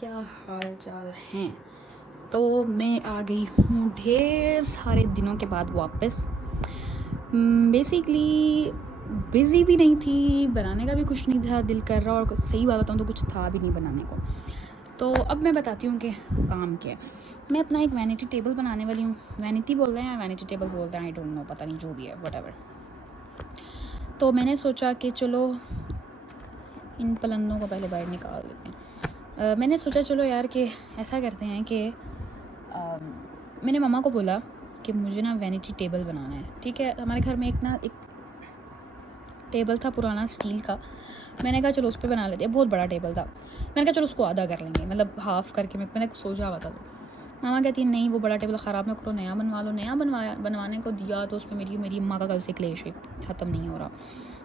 क्या हाल चाल हैं। तो मैं आ गई हूँ ढेर सारे दिनों के बाद वापस। बेसिकली बिज़ी भी नहीं थी, बनाने का भी कुछ नहीं था दिल कर रहा, और सही बात बताऊँ तो कुछ था भी नहीं बनाने को। तो अब मैं बताती हूँ कि काम क्या है। मैं अपना एक वैनिटी टेबल बनाने वाली हूँ। वैनिटी बोल रहे हैं या वैनिटी टेबल बोलते हैं, आई डोंट नो, पता नहीं, जो भी है व्हाटएवर। तो मैंने सोचा कि चलो इन पलंदों को पहले बाहर निकाल देते हैं। मैंने सोचा चलो यार कि ऐसा करते हैं कि मैंने मम्मा को बोला कि मुझे ना वैनिटी टेबल बनाना है। ठीक है, हमारे घर में एक टेबल था पुराना स्टील का। मैंने कहा चलो उस पर बना लेते हैं। बहुत बड़ा टेबल था। मैंने कहा चलो उसको आधा कर लेंगे, मतलब हाफ़ करके। मैंने सोचा हुआ था। तो मामा कहती है नहीं, वो बड़ा टेबल ख़राब ना करो, नया बनवा लो। नया बनवाने को दिया तो उसमें मेरी अम्मा का कल से क्लेश है, ख़त्म नहीं हो रहा।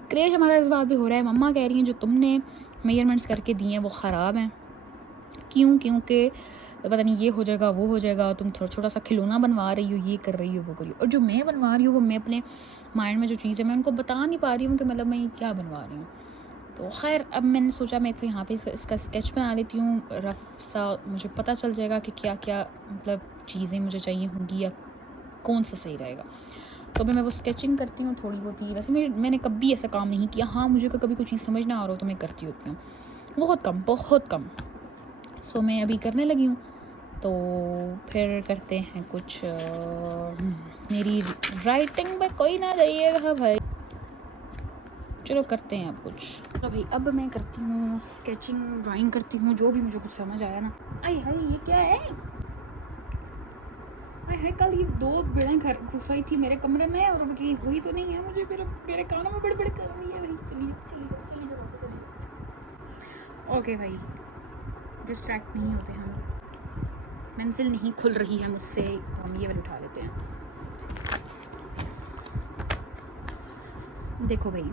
क्लेश हमारा इस बात भी हो रहा है, मम्मा कह रही हैं जो तुमने मेजरमेंट्स करके दिए हैं वो ख़राब हैं। क्योंकि पता नहीं ये हो जाएगा वो हो जाएगा, तुम छोटा सा खिलौना बनवा रही हो, ये कर रही हो वो कर रही हो। और जो मैं बनवा रही हूँ वो मैं अपने माइंड में जो चीज़ है मैं उनको बता नहीं पा रही हूँ कि मतलब मैं क्या बनवा रही हूँ। तो खैर अब मैंने सोचा मैं यहाँ पे इसका स्केच बना लेती हूँ रफ सा, मुझे पता चल जाएगा कि क्या क्या मतलब चीज़ें मुझे चाहिए होंगी या कौन सा सही रहेगा। तो मैं वो स्केचिंग करती हूँ थोड़ी बहुत ही। वैसे मैंने कभी ऐसा काम नहीं किया। हाँ, मुझे कभी कोई चीज़ समझ ना आ रहा हो तो मैं करती होती हूँ, बहुत कम। सो मैं अभी करने लगी हूँ। तो फिर करते हैं कुछ मेरी राइटिंग में कोई ना जाइएगा भाई। चलो करते हैं अब कुछ। तो भाई अब मैं करती हूँ स्केचिंग, ड्राइंग करती हूँ, जो भी मुझे कुछ समझ आया ना। आई हाय ये क्या है, आई हाय कल ये 2 बेड़ें घर घुस आई थी मेरे कमरे में और अब ये हुई तो नहीं है। मुझे मेरे कानों में बड़े कर रही है भाई। चलिए। ओके भाई, डिस्ट्रैक्ट नहीं होते हम। पेंसिल नहीं खुल रही है मुझसे, तो हम ये वाली उठा लेते हैं। देखो भाई,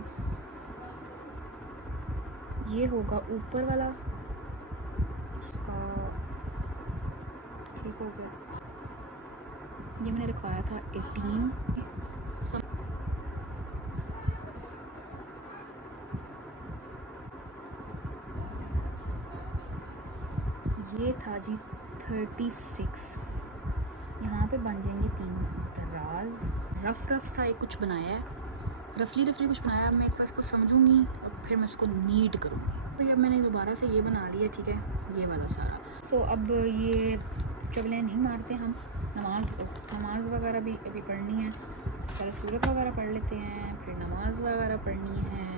ये होगा ऊपर वाला, इसका ठीक हो गया। ये मैंने लिखवाया था 18, ये था जी 36। यहाँ पे बन जाएंगे 3 दराज। रफ सा एक कुछ बनाया है, रफली कुछ बनाया। मैं एक बार इसको समझूंगी और फिर मैं इसको नीट करूँगी। तो अब मैंने दोबारा से ये बना लिया, ठीक है, ये वाला सारा। सो अब ये चबले नहीं मारते हम। नमाज वगैरह भी अभी पढ़नी है। पहले सूरत वगैरह पढ़ लेते हैं, फिर नमाज वगैरह पढ़नी है।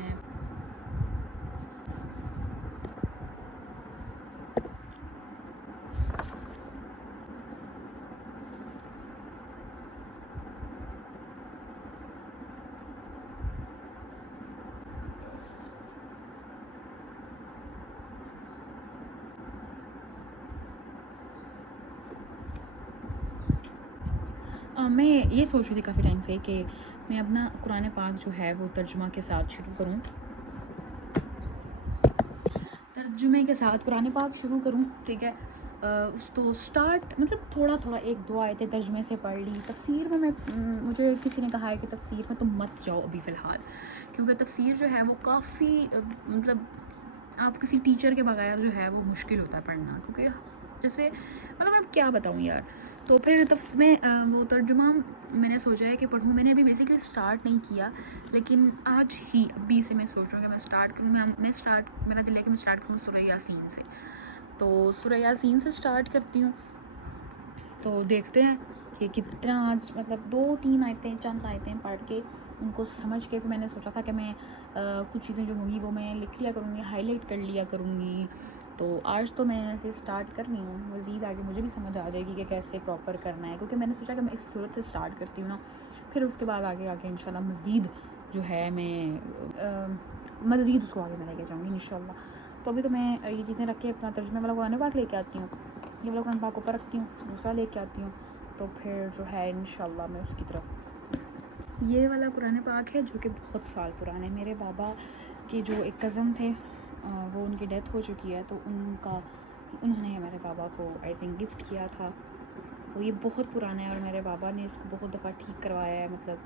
मैं ये सोच रही थी काफ़ी टाइम से कि मैं अपना कुरान पाक जो है वो तर्जुमा के साथ शुरू करूँ। तर्जुमे के साथ कुरान पाक शुरू करूँ, ठीक है। तो स्टार्ट मतलब थोड़ा 1-2 आयतें तर्जुमे से पढ़ ली। तफसीर में मुझे किसी ने कहा है कि तफसीर में तुम मत जाओ अभी फ़िलहाल, क्योंकि तफसीर जो है वो काफ़ी मतलब आप किसी टीचर के बगैर जो है वो मुश्किल होता है पढ़ना, क्योंकि जैसे मतलब मैं क्या बताऊँ यार। तो फिर तब मैं वो तर्जुमा मैंने सोचा है कि पढ़ूँ। मैंने अभी बेसिकली स्टार्ट नहीं किया, लेकिन आज ही अभी से मैं सोच रहा हूँ कि मैं स्टार्ट करूँ। मेरा दिल है कि मैं स्टार्ट करूँ सूरह यासीन से। तो सूरह यासीन से स्टार्ट करती हूँ। तो देखते हैं कि कितना आज मतलब 2-3 आयतें, चंद आयतें पढ़ के उनको समझ के फिर मैंने सोचा था कि मैं कुछ चीज़ें जो होंगी वो मैं लिख लिया करूँगी, हाईलाइट कर लिया करूँगी। तो आज तो मैं ऐसे स्टार्ट कर रही हूँ। मज़ीद आगे मुझे भी समझ आ जाएगी कि कैसे प्रॉपर करना है, क्योंकि मैंने सोचा कि मैं इस सूरत से स्टार्ट करती हूँ ना, फिर उसके बाद आगे इंशाल्लाह मज़ीद जो है मैं मज़ीद उसको आगे मैं लेके जाऊँगी इंशाल्लाह। तो अभी तो मैं ये चीज़ें रख के अपना तर्जुमे वाला कुरान पाक लेके आती हूँ, ये वाला कुरान पाक ऊपर रखती हूँ, दूसरा लेके आती हूँ। तो फिर जो है इंशाल्लाह मैं उसकी तरफ, ये वाला कुरान पाक है जो कि बहुत साल पुराना है। मेरे बाबा के जो एक कज़न थे वो उनकी डेथ हो चुकी है, तो उन्होंने मेरे बाबा को आई थिंक गिफ्ट किया था। तो ये बहुत पुराना है और मेरे बाबा ने इसको बहुत दफ़ा ठीक करवाया है, मतलब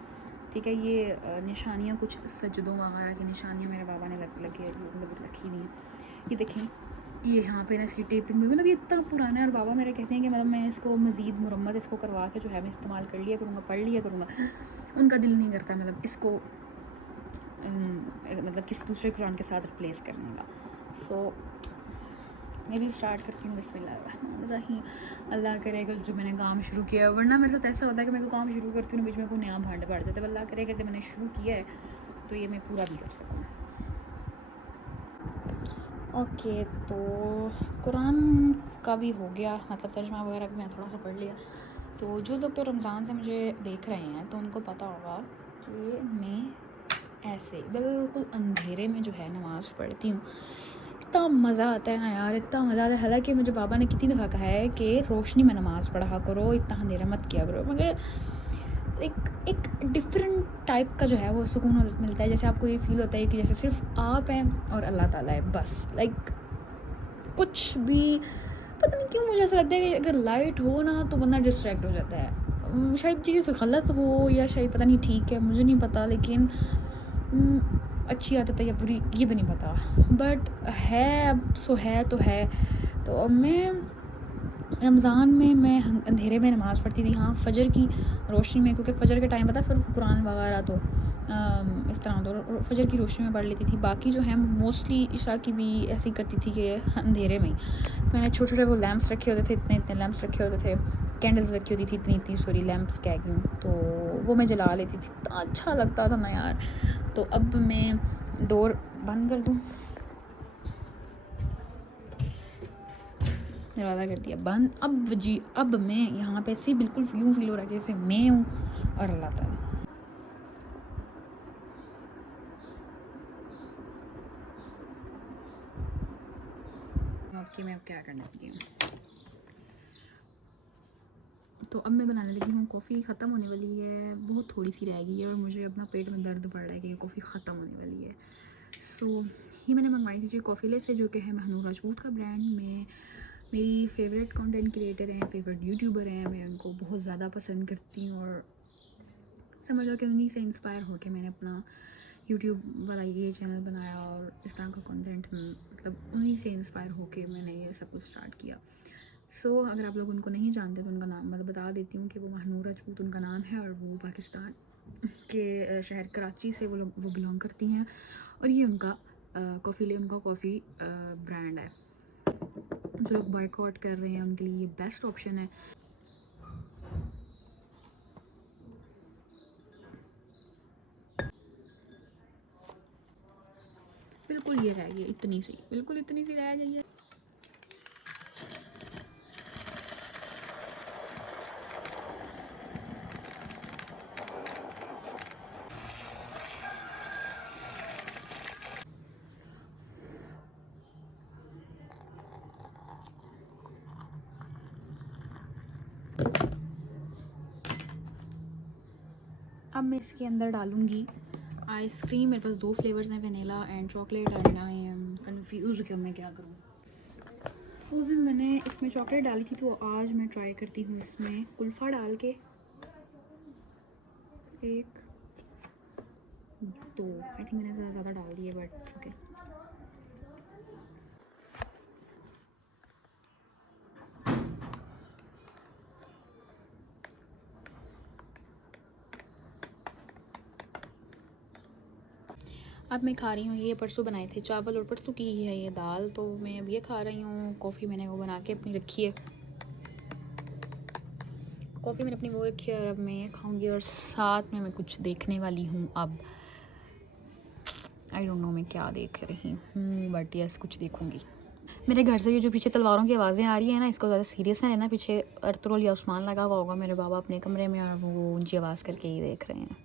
ठीक है। ये निशानियाँ कुछ सजदों वगैरह की निशानियाँ मेरे बाबा ने मतलब रखी हुई हैं। ये देखें, ये यहाँ पे ना इसकी टेपिंग भी मतलब ये इतना पुराना है, और बाबा मेरे कहते हैं कि मतलब मैं इसको मज़ीद मुरम्मत इसको करवा के जो है मैं इस्तेमाल कर लिया करूँगा, पढ़ लिया करूँगा। उनका दिल नहीं करता मतलब इसको मतलब किसी दूसरे कुरान के साथ रिप्लेस करने का। सो मैं भी स्टार्ट करती हूँ बिस्मिल्लाहिर्रहमानिर्रहीम। अल्लाह करेगा जो मैंने काम शुरू किया है, वरना मेरे साथ ऐसा होता है कि मैं कोई काम शुरू करती हूँ बीच में कोई नया भांड पड़ जाता है। अल्लाह करेगा कि मैंने शुरू किया है तो ये मैं पूरा भी कर सकूँ। ओके, तो कुरान का भी हो गया, मतलब तर्जुमा वगैरह भी मैं थोड़ा सा पढ़ लिया। तो जो लोग तो रमज़ान से मुझे देख रहे हैं तो उनको पता होगा कि मैं ऐसे बिल्कुल अंधेरे में जो है नमाज़ पढ़ती हूँ। इतना मज़ा आता है ना यार, इतना मज़ा आता है। हालांकि मुझे बाबा ने कितनी दफ़ा कहा है कि रोशनी में नमाज़ पढ़ा करो, इतना अंधेरा मत किया करो, मगर एक डिफरेंट टाइप का जो है वो सुकून मिलता है। जैसे आपको ये फील होता है कि जैसे सिर्फ आप हैं और अल्लाह ताला है, बस। लाइक कुछ भी पता नहीं क्यों मुझे ऐसा लगता है कि अगर लाइट हो ना तो बंदा डिस्ट्रैक्ट हो जाता है। शायद चीज़ गलत हो या शायद पता नहीं ठीक है, मुझे नहीं पता, लेकिन अच्छी आदत है या बुरी ये भी नहीं पता, बट है अब सो है तो है। तो अब मैं रमज़ान में मैं अंधेरे में नमाज़ पढ़ती थी, हाँ फ़जर की रोशनी में, क्योंकि फ़जर के टाइम पता फिर कुरान वगैरह तो इस तरह तो फ़जर की रोशनी में पढ़ लेती थी। बाकी जो है मोस्टली इशा की भी ऐसी करती थी कि अंधेरे में ही। मैंने छोटे छोटे वो लैम्प्स रखे होते थे, इतने इतने लैम्प्स रखे होते थे, कैंडल्स रखी होती थी इतनी इतनी, सॉरी लैम्प्स कह गई हूँ, तो वो मैं जला लेती थी, इतना अच्छा लगता था ना यार। तो अब मैं डोर बंद कर दूँ, दरवाज़ा कर दिया बंद। अब जी अब मैं यहाँ पे से बिल्कुल यूँ फील हो रहा है जैसे मैं हूँ और अल्लाह ताला। ओके, मैं अब क्या करने लगी हूँ, तो अब मैं बनाने लगी हूँ कॉफ़ी। ख़त्म होने वाली है, बहुत थोड़ी सी रह गई है और मुझे अपना पेट में दर्द पड़ रहा है कि कॉफ़ी ख़त्म होने वाली है। सो ये मैंने मंगवाई थी जी कॉफ़ी से, जो कि है महनूर राजपूत का ब्रांड में। मेरी फेवरेट कंटेंट क्रिएटर हैं, फेवरेट यूट्यूबर हैं, मैं उनको बहुत ज़्यादा पसंद करती हूँ और समझ लो कि उन्हीं से इंस्पायर होकर मैंने अपना यूट्यूब वाला ये चैनल बनाया और इस तरह का कंटेंट मतलब उन्हीं से इंस्पायर होकर मैंने ये सब कुछ स्टार्ट किया। सो अगर आप लोग उनको नहीं जानते तो उनका नाम मतलब बता देती हूँ कि वो महनूर राजपूत उनका नाम है और वो पाकिस्तान के शहर कराची से वो बिलोंग करती हैं, और ये उनका उनका कॉफ़ी ब्रांड है। जो लोग बॉयकॉट कर रहे हैं उनके लिए ये बेस्ट ऑप्शन है। बिल्कुल ये रह गई इतनी सी, बिल्कुल इतनी सी रह गई है। अब मैं इसके अंदर डालूँगी आइसक्रीम। मेरे पास 2 फ्लेवर्स हैं, vanilla and chocolate, and I am confuse कि मैं क्या करूँ। उस दिन मैंने इसमें चॉकलेट डाली थी, तो आज मैं ट्राई करती हूँ इसमें कुल्फ़ा डाल के। 1 2 आई थिंक मैंने ज़्यादा डाल दिए, बट ओके। अब मैं खा रही हूँ, ये परसों बनाए थे चावल और परसों की ही है ये दाल, तो मैं अब ये खा रही हूँ। कॉफ़ी मैंने वो बना के अपनी रखी है, कॉफ़ी मैंने अपनी वो रखी है और अब मैं ये खाऊंगी और साथ में मैं कुछ देखने वाली हूँ। अब आई डोंट नो मैं क्या देख रही हूँ, बट यस कुछ देखूंगी। मेरे घर से ये जो पीछे तलवारों की आवाज़ें आ रही हैं ना, इसको ज़्यादा सीरियस है ना, पीछे अर्तुरुल या उस्मान लगा हुआ होगा मेरे बाबा अपने कमरे में और वो ऊंची आवाज़ करके ही देख रहे हैं।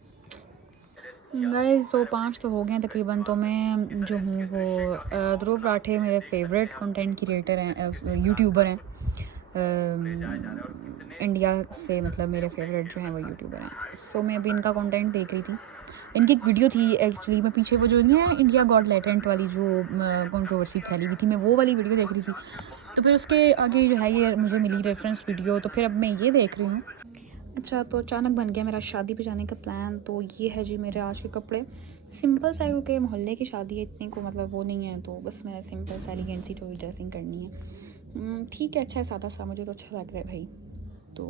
गाइस तो 5 तो हो गए तकरीबन। तो मैं जो हूँ वो ध्रुव राठे मेरे फेवरेट कंटेंट क्रिएटर हैं, यूट्यूबर हैं इंडिया से, मतलब मेरे फेवरेट जो हैं वो यूट्यूबर हैं। सो मैं अभी इनका कंटेंट देख रही थी। इनकी एक वीडियो थी एक्चुअली, मैं पीछे वो जो नहीं है इंडिया गॉट लेटेंट वाली जो कंट्रोवर्सी फैली हुई थी, मैं वो वाली वीडियो देख रही थी। तो फिर उसके आगे जो है ये मुझे मिली रेफरेंस वीडियो, तो फिर अब मैं ये देख रही हूँ। अच्छा, तो अचानक बन गया मेरा शादी पे जाने का प्लान। तो ये है जी मेरे आज के कपड़े। सिंपल सा है क्योंकि मोहल्ले की शादी है, इतनी को मतलब वो नहीं है, तो बस मैंने सिंपल सा एलिगेंट सी थोड़ी ड्रेसिंग करनी है। ठीक है, अच्छा है, सादा सा, मुझे तो अच्छा लग रहा है भाई। तो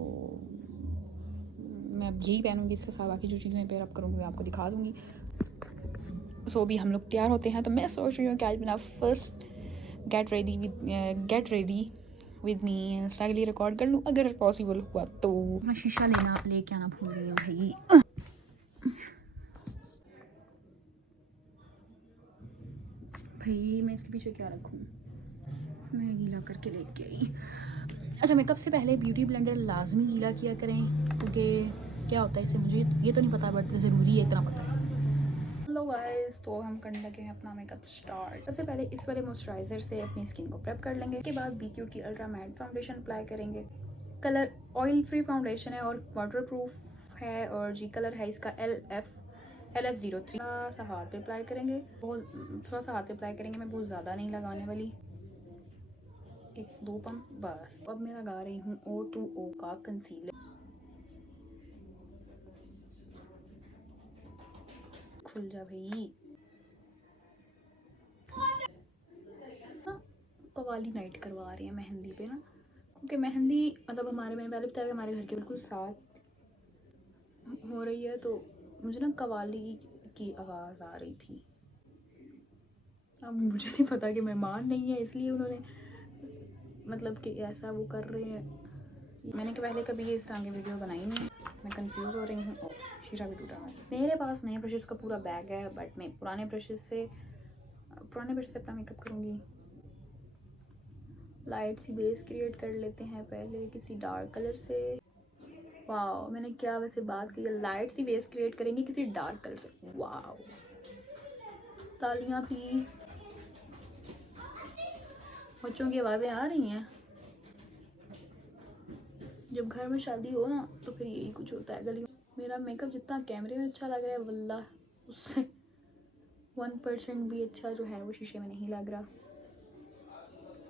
मैं अब यही पहनूँगी, इसके साथ बाकी जो चीज़ें पेयर अप करूँगी मैं आपको दिखा दूँगी। सो अभी हम लोग तैयार होते हैं, तो मैं सोच रही हूँ कि आज मेरा first get ready with me Insta के लिए रिकॉर्ड कर लूँ, अगर पॉसिबल हुआ तो। मैं शीशा लेके आना भूल गई हूँ भाई। भाई मैं इसके पीछे क्या रखूँ, मैं गीला करके लेके आई। अच्छा, मेकअप से पहले ब्यूटी ब्लेंडर लाजमी गीला किया करें, क्योंकि क्या होता है इससे मुझे ये तो नहीं पता, बट ज़रूरी है, इतना पता है। हेलो गाइस, तो हम करने लगे हैं अपना मेकअप स्टार्ट। सबसे पहले इस वाले मॉइस्चराइज़र से अपनी स्किन को प्रेप कर लेंगे। उसके बाद B cute ultra matte foundation apply करेंगे। कलर ऑयल फ्री फाउंडेशन है और वाटरप्रूफ है, और जी कलर है इसका LF03। थोड़ा सा हाथ पे अप्लाई करेंगे, थोड़ा सा हाथ पे अप्लाई करेंगे, मैं बहुत ज़्यादा नहीं लगाने वाली, 1-2 पंप बस। अब मैं लगा रही हूँ O2O का कंसीलर। खुल जा भाई। कवाली नाइट करवा रही है मेहंदी पे ना, क्योंकि मेहंदी मतलब मैंने पहले बताया कि हमारे घर के बिल्कुल साथ हो रही है, तो मुझे ना कवाली की आवाज़ आ रही थी। अब मुझे नहीं पता कि मेहमान नहीं है इसलिए उन्होंने मतलब कि ऐसा वो कर रहे हैं। मैंने पहले कभी ये इस तरह की वीडियो बनाई नहीं, मैं कंफ्यूज हो रही हूँ। और शीशा भी टूटा है। मेरे पास नए ब्रशेस का पूरा बैग है, बट मैं पुराने ब्रश से अपना मेकअप करूँगी। लाइट सी बेस क्रिएट कर लेते हैं पहले किसी डार्क कलर से। वाह, मैंने क्या वैसे बात की, लाइट सी बेस क्रिएट करेंगे किसी डार्क कलर से। वाह, तालियां प्लीज। बच्चों की आवाज़ें आ रही हैं। जब घर में शादी हो ना तो फिर यही कुछ होता है गली। मेरा मेकअप जितना कैमरे में अच्छा लग रहा है, वल्लाह उससे 1% भी अच्छा जो है वो शीशे में नहीं लग रहा।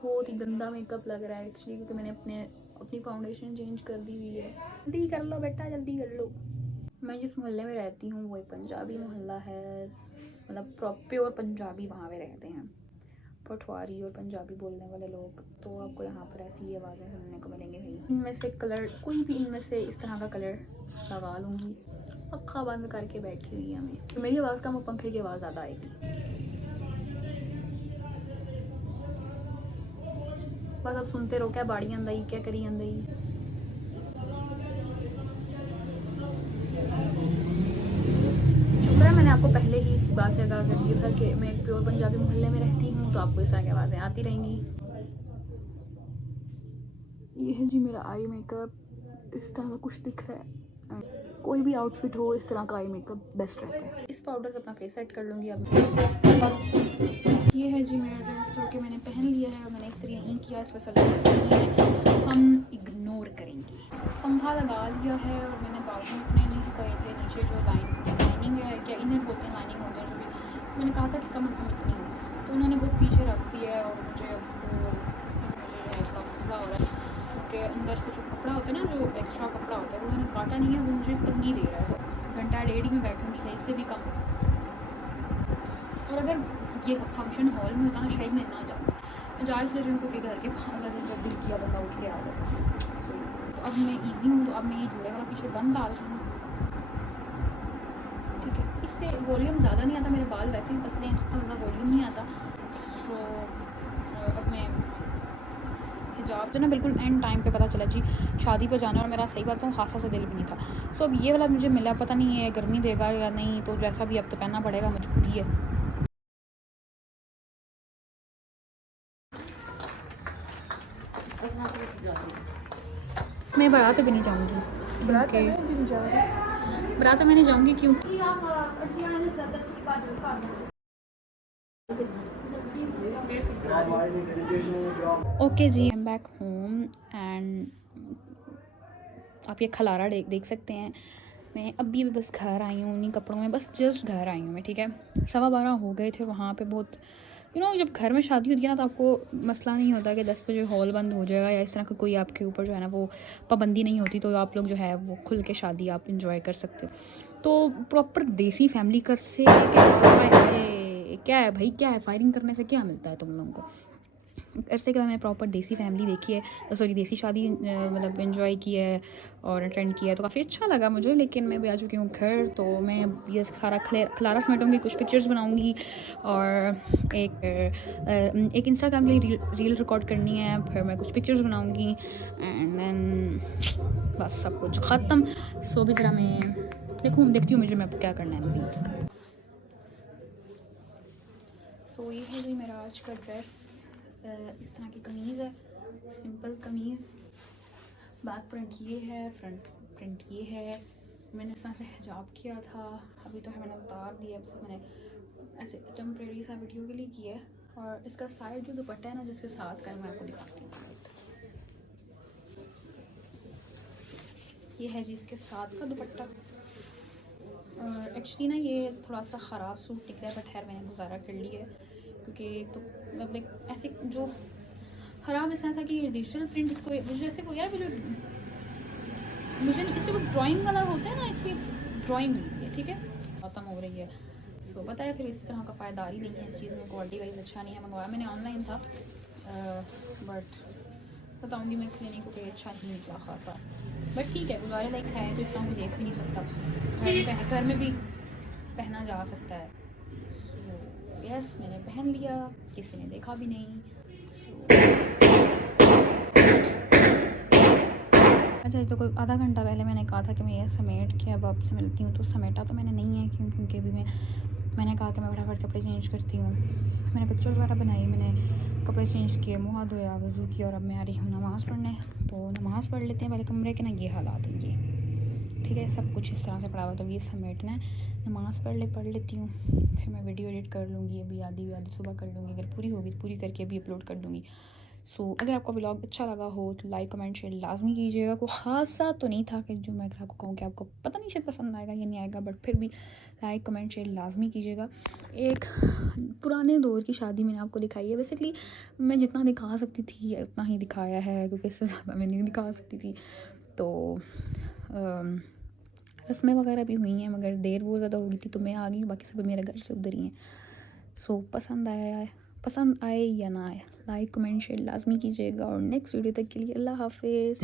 बहुत ही गंदा मेकअप लग रहा है एक्चुअली, क्योंकि मैंने अपनी फाउंडेशन चेंज कर दी हुई है। जल्दी कर लो बेटा, जल्दी कर लो। मैं जिस मोहल्ले में रहती हूँ वो एक पंजाबी मोहल्ला है, मतलब प्योर पंजाबी वहाँ पे रहते हैं, पठवारी और पंजाबी बोलने वाले लोग। तो आपको यहाँ पर ऐसी आवाज़ें सुनने को मिलेंगी भाई। इनमें से कलर, कोई भी इनमें से इस तरह का कलर लगा लूँगी। अक्खा बंद करके बैठी हुई है मैं, तो मेरी आवाज़ कम और पंखे की आवाज़ ज़्यादा आएगी। बस अब सुनते रहो, क्या बाड़ी अंदई, क्या करी अंदई। शुक्र है मैंने आपको पहले ही इसकी बात से आगाह कर दिया था कि मैं एक प्योर पंजाबी मोहल्ले में रहती हूँ, तो आपको इस तरह की आवाज़ें आती रहेंगी। ये है जी मेरा आई मेकअप, इस तरह का कुछ दिख रहा है। कोई भी आउटफिट हो, इस तरह का आई मेकअप बेस्ट रहता है। इस पाउडर से अपना फेस सेट कर लूँगी अब। ये है जी मेरा ड्रेस जो कि मैंने पहन लिया है, और मैंने इस तरह नहीं किया, इस पर सलवार हम इग्नोर करेंगे। पंखा लगा लिया है, और मैंने बाजू इतने नहीं गए थे, नीचे जो लाइनिंग है, क्या इनर बोलते हैं, लाइनिंग होते हैं जो भी, मैंने कहा था कि कम से कम इतनी हो, तो उन्होंने बहुत पीछे रख दिया है। और मुझे अब इसमें मुझे थोड़ा मसला हो रहा है, क्योंकि अंदर से जो कपड़ा होता है ना, जो एक्स्ट्रा कपड़ा होता है, वो उन्होंने काटा नहीं है, वो मुझे तंगी दे रहा है। तो घंटा 1.5 ही में बैठूँगी है, इससे भी कम। और अगर ये फंक्शन हॉल में होता ना, शायद मैं ना जाती। मैं जा इसलिए रही हूँ क्योंकि घर के पास अगर जब दिल किया बंदा उठ के आ जाता। तो अब मैं ईजी हूँ, तो अब मैं ये जुड़े वाला पीछे बंद डाल रही हूँ, ठीक है। इससे वॉल्यूम ज़्यादा नहीं आता, मेरे बाल वैसे भी पतले हैं, जितना ज़्यादा वॉल्यूम नहीं आता। सो अब मैं हिजाब जो ना बिल्कुल एंड टाइम पे पता चला जी शादी पे जाना, और मेरा सही बात तो खासा सा दिल भी नहीं था। सो अब ये वाला मुझे मिला, पता नहीं है गर्मी देगा या नहीं, तो जैसा भी अब तो पहनना पड़ेगा, मजबूरी है। मैं बारात भी नहीं जाऊँगी, बारात में नहीं जाऊँगी क्योंकि ओके जी, I am back home and आप ये खलारा देख सकते हैं। मैं अभी बस घर आई हूँ उन्हीं कपड़ों में, बस जस्ट घर आई हूँ मैं, ठीक है। 12:15 हो गए थे। वहाँ पे बहुत जब घर में शादी होती है ना तो आपको मसला नहीं होता कि 10 बजे हॉल बंद हो जाएगा या इस तरह का कोई आपके ऊपर जो है ना वो पाबंदी नहीं होती, तो आप लोग जो है वो खुल के शादी आप इंजॉय कर सकते हो। तो प्रॉपर देसी फैमिली कर से क्या है भाई, क्या है, फायरिंग करने से क्या मिलता है तुम लोगों को। ऐसे कि मैंने प्रॉपर देसी फैमिली देखी है, सॉरी देसी शादी मतलब इन्जॉय की है और अटेंड किया है, तो काफ़ी अच्छा लगा मुझे। लेकिन मैं भी आ चुकी हूँ घर, तो मैं ये सारा खलारा समेटूँगी, कुछ पिक्चर्स बनाऊँगी और एक इंस्टाग्राम के लिए रील रिकॉर्ड करनी है, फिर मैं कुछ पिक्चर्स बनाऊँगी एंड देन बस सब कुछ ख़त्म। सो भी ज़रा मैं देखती हूँ मुझे मैं क्या करना है मज़ीद। सो ये है जी मेरा आज का ड्रेस। इस तरह की कमीज़ है, सिंपल कमीज़, बैक प्रिंट ये है, फ्रंट प्रिंट ये है। मैंने इस तरह से हिजाब किया था, अभी तो है मैंने उतार दिया, बस मैंने ऐसे टेम्प्रेरी सा वीडियो के लिए किया है। और इसका साइड जो दुपट्टा है ना जिसके साथ का, मैं आपको दिखाती हूँ। ये है जी इसके साथ का दुपट्टा। एक्चुअली ना ये थोड़ा सा ख़राब सूट दिख रहा है, बट खैर मैंने गुजारा कर लिया है क्योंकि तो मतलब एक ऐसे जो ख़राब इस तरह था कि डिजिटल प्रिंट इसको मुझे ऐसे को यार मुझे इससे वो ड्राइंग वाला होता है ना, इसमें ड्राइंग हुई है, ठीक है, ख़त्म हो रही है। सो पता है फिर इस तरह का फ़ायदारी नहीं है इस चीज़ में, क्वालिटी वाइज अच्छा नहीं है। मंगवाया मैंने ऑनलाइन था, बट बताऊँगी मैं इसलिए नहीं क्योंकि अच्छा ही निकला खाता, बट ठीक है गुजारे लाइक है, तो इतना कोई देख भी नहीं सकता, घर में भी पहना जा सकता है। सो यस मैंने पहन लिया, किसी ने देखा भी नहीं। अच्छा तो कोई आधा घंटा पहले मैंने कहा था कि मैं ये समेट के अब आपसे मिलती हूँ, तो समेटा तो मैंने नहीं है क्योंकि अभी मैंने कहा कि मैं फटाफट कपड़े चेंज करती हूँ। मैंने पिक्चर्स वगैरह बनाई, मैंने कपड़े चेंज किए, मुँह हाथ धोया, वज़ू किया और अब मैं आ रही हूँ नमाज़ पढ़ने। तो नमाज़ पढ़ लेते हैं पहले कमरे के ना, ये हालात हैं ये, ठीक है, सब कुछ इस तरह से पड़ा हुआ, तो ये समेटना है। नमाज़ पढ़ लेती हूँ, फिर मैं वीडियो एडिट कर लूँगी, अभी आधी सुबह कर लूँगी, अगर पूरी होगी पूरी करके अभी अपलोड कर दूँगी। सो अगर आपका व्लॉग अच्छा लगा हो तो लाइक कमेंट शेयर लाजमी कीजिएगा। कोई ख़ासा तो नहीं था कि जो मैं आपको कहूँ कि आपको पता नहीं शायद पसंद आएगा या नहीं आएगा, बट फिर भी लाइक कमेंट शेयर लाजमी कीजिएगा। एक पुराने दौर की शादी मैंने आपको दिखाई है, बेसिकली मैं जितना दिखा सकती थी उतना ही दिखाया है क्योंकि इससे ज़्यादा मैं नहीं दिखा सकती थी। तो रस्में वगैरह भी हुई हैं मगर देर बहुत ज़्यादा हो गई थी, तो मैं आ गई हूँ, बाकी सब मेरे घर से उधर ही हैं। सो पसंद आए या ना आए, लाइक कमेंट शेयर लाजमी कीजिएगा और नेक्स्ट वीडियो तक के लिए अल्लाह हाफिज़।